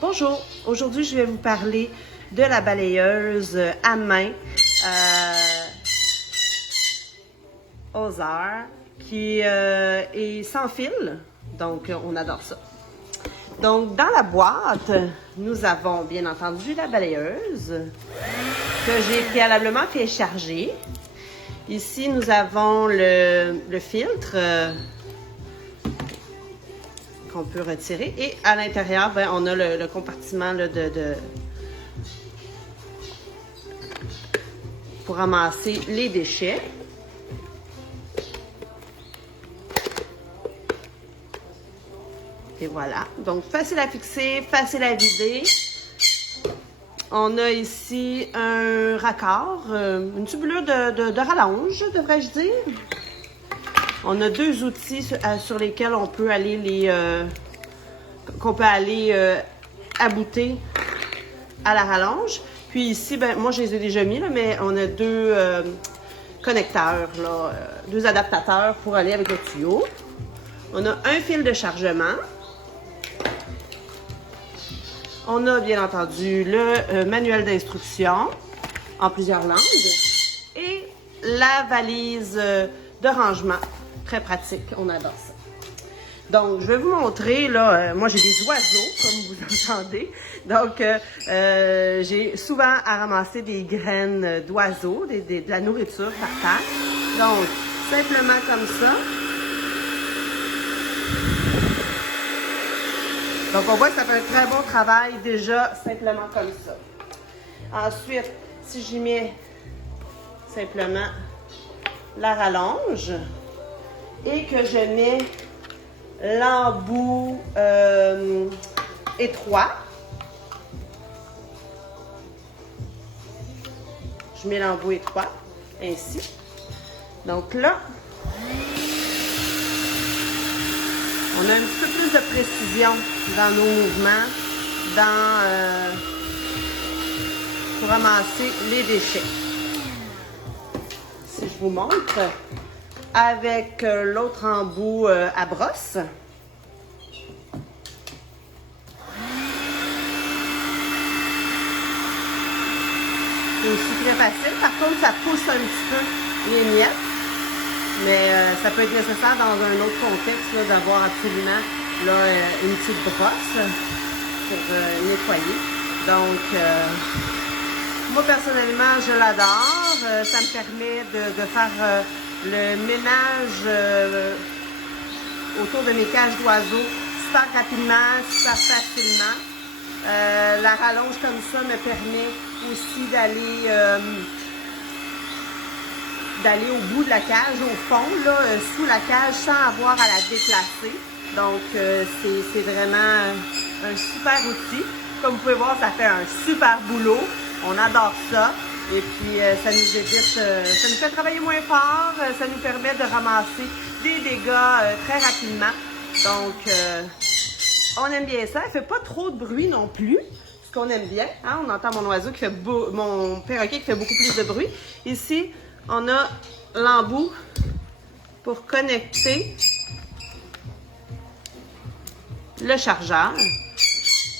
Bonjour, aujourd'hui je vais vous parler de la balayeuse à main Ozar qui est sans fil, donc on adore ça. Donc dans la boîte, nous avons bien entendu la balayeuse que j'ai préalablement fait charger. Ici nous avons le filtre qu'on peut retirer. Et à l'intérieur, ben, on a le compartiment là, pour ramasser les déchets. Et voilà. Donc, facile à fixer, facile à vider. On a ici un raccord, une tubulure de rallonge, devrais-je dire. On a deux outils sur lesquels on peut aller abouter à la rallonge. Puis ici, ben, moi je les ai déjà mis, là, mais on a deux connecteurs, là, deux adaptateurs pour aller avec le tuyau. On a un fil de chargement. On a bien entendu le manuel d'instruction en plusieurs langues et la valise de rangement. Très pratique, on adore ça. Donc, je vais vous montrer, là, moi j'ai des oiseaux, comme vous entendez. Donc, j'ai souvent à ramasser des graines d'oiseaux, de la nourriture par terre. Donc, simplement comme ça. Donc, on voit que ça fait un très bon travail déjà, simplement comme ça. Ensuite, si j'y mets simplement la rallonge et que je mets l'embout étroit, je mets l'embout étroit, ainsi. Donc là, on a un petit peu plus de précision dans nos mouvements, pour ramasser les déchets. Si je vous montre, avec l'autre embout à brosse. C'est aussi très facile. Par contre, ça pousse un petit peu les miettes. Mais ça peut être nécessaire dans un autre contexte d'avoir absolument là, une petite brosse pour nettoyer. Donc, moi personnellement, je l'adore. Ça me permet de faire le ménage autour de mes cages d'oiseaux super rapidement, super facilement. La rallonge comme ça me permet aussi d'aller au bout de la cage, au fond, là, sous la cage, sans avoir à la déplacer. Donc, c'est vraiment un super outil. Comme vous pouvez voir, ça fait un super boulot. On adore ça. Et puis, ça nous évite, ça nous fait travailler moins fort, ça nous permet de ramasser des dégâts très rapidement. Donc, on aime bien ça. Elle fait pas trop de bruit non plus, ce qu'on aime bien. Hein? On entend mon oiseau qui fait mon perroquet qui fait beaucoup plus de bruit. Ici, on a l'embout pour connecter le chargeur.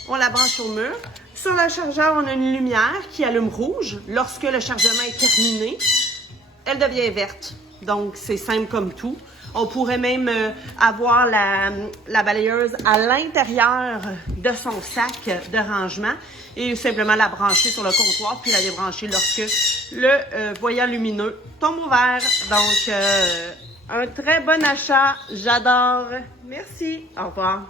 On la branche au mur. Sur le chargeur, on a une lumière qui allume rouge. Lorsque le chargement est terminé, elle devient verte. Donc, c'est simple comme tout. On pourrait même avoir la balayeuse à l'intérieur de son sac de rangement et simplement la brancher sur le comptoir puis la débrancher lorsque le voyant lumineux tombe au vert. Donc, un très bon achat. J'adore. Merci. Au revoir.